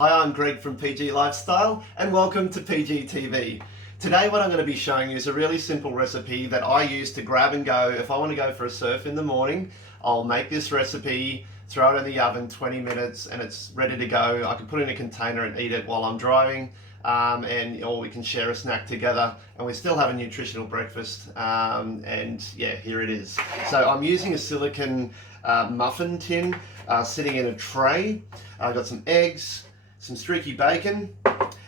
Hi, I'm Greg from PG Lifestyle and welcome to PG TV. Today what I'm going to be showing you is a really simple recipe that I use to grab and go. If I want to go for a surf in the morning, I'll make this recipe, throw it in the oven 20 minutes and it's ready to go. I can put it in a container and eat it while I'm driving, or we can share a snack together and we still have a nutritional breakfast. And yeah, here it is. So I'm using a silicone muffin tin sitting in a tray. I've got some eggs, some streaky bacon,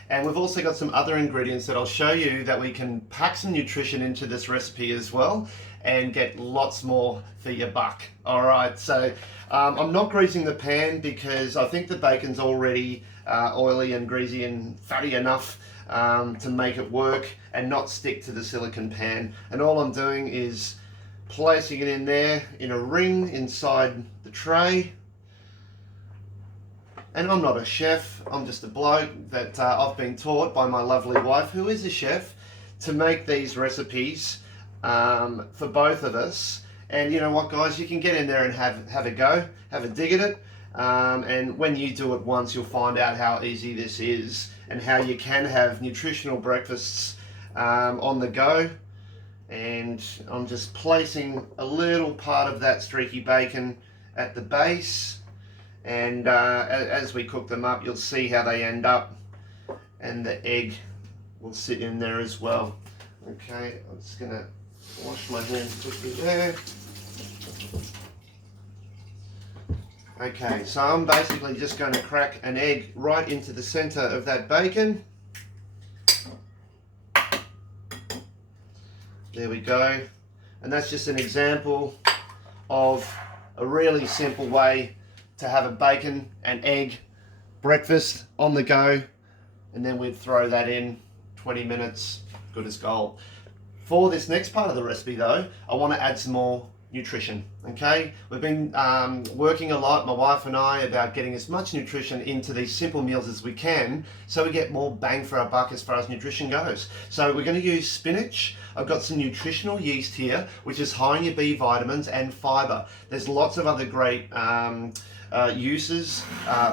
and we've also got some other ingredients that I'll show you that we can pack some nutrition into this recipe as well and get lots more for your buck. All right, so I'm not greasing the pan because I think the bacon's already oily and greasy and fatty enough to make it work and not stick to the silicone pan. And all I'm doing is placing it in there in a ring inside the tray. And I'm not a chef, I'm just a bloke that I've been taught by my lovely wife, who is a chef, to make these recipes for both of us. And you know what, guys, you can get in there and have a go, have a dig at it. And when you do it once, you'll find out how easy this is and how you can have nutritional breakfasts on the go. And I'm just placing a little part of that streaky bacon at the base. And as we cook them up, you'll see how they end up, and the egg will sit in there as well. Okay, I'm just gonna wash my hands quickly there. Okay, so I'm basically just going to crack an egg right into the center of that bacon. There we go. And that's just an example of a really simple way to have a bacon and egg breakfast on the go, and then we'd throw that in 20 minutes, good as gold. For this next part of the recipe though, I want to add some more nutrition. Okay, we've been working a lot, my wife and I, about getting as much nutrition into these simple meals as we can so we get more bang for our buck as far as nutrition goes. So we're going to use spinach. I've got some nutritional yeast here, which is high in your B vitamins and fiber. There's lots of other great uses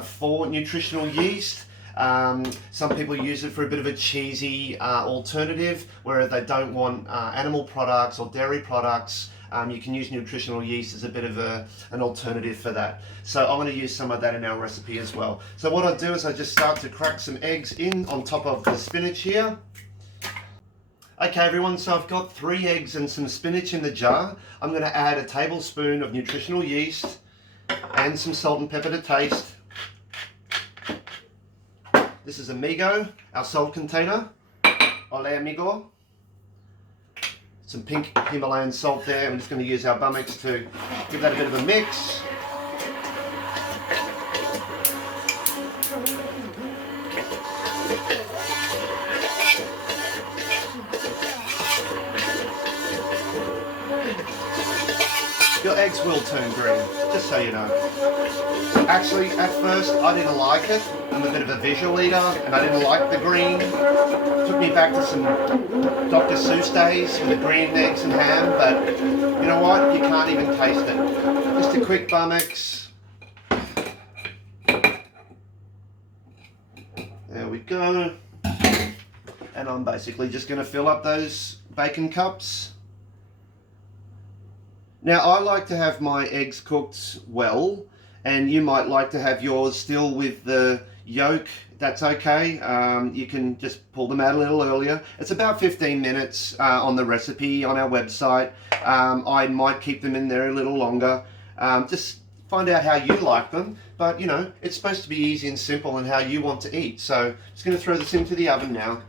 for nutritional yeast. Some people use it for a bit of a cheesy alternative, where they don't want animal products or dairy products. You can use nutritional yeast as a bit of an alternative for that. So I'm going to use some of that in our recipe as well. So what I do is I just start to crack some eggs in on top of the spinach here. Okay everyone, so I've got 3 eggs and some spinach in the jar. I'm going to add a tablespoon of nutritional yeast and some salt and pepper to taste. This is Amigo, our salt container. Ole amigo. Some pink Himalayan salt there. I'm just going to use our Bumex to give that a bit of a mix. Your eggs will turn green, just so you know. Actually, at first, I didn't like it. I'm a bit of a visual eater, and I didn't like the green. Took me back to some Dr. Seuss days with the green eggs and ham, but you know what? You can't even taste it. Just a quick Bumex. There we go. And I'm basically just going to fill up those bacon cups. Now I like to have my eggs cooked well, and you might like to have yours still with the yolk. That's okay. You can just pull them out a little earlier. It's about 15 minutes on the recipe on our website. I might keep them in there a little longer. Just find out how you like them. But you know, it's supposed to be easy and simple and how you want to eat. So just going to throw this into the oven now.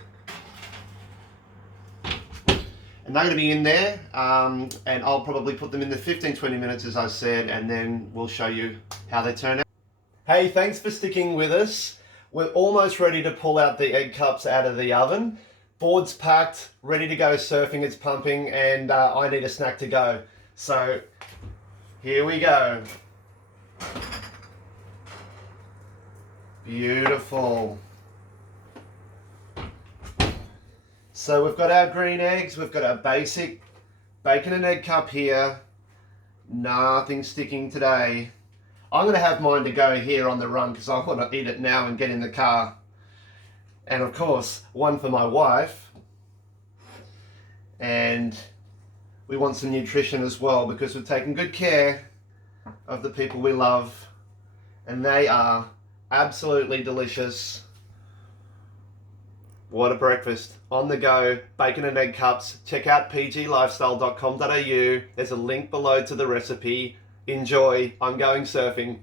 And they're going to be in there, and I'll probably put them in the 15-20 minutes as I said, and then we'll show you how they turn out. Hey, thanks for sticking with us. We're almost ready to pull out the egg cups out of the oven. Board's packed, ready to go surfing, it's pumping, and I need a snack to go. So here we go. Beautiful. So we've got our green eggs, we've got our basic bacon and egg cup here. Nothing sticking today. I'm going to have mine to go here on the run because I want to eat it now and get in the car. And of course, one for my wife. And we want some nutrition as well because we've taken good care of the people we love. And they are absolutely delicious. What a breakfast. On the go, bacon and egg cups. Check out pglifestyle.com.au. There's a link below to the recipe. Enjoy. I'm going surfing.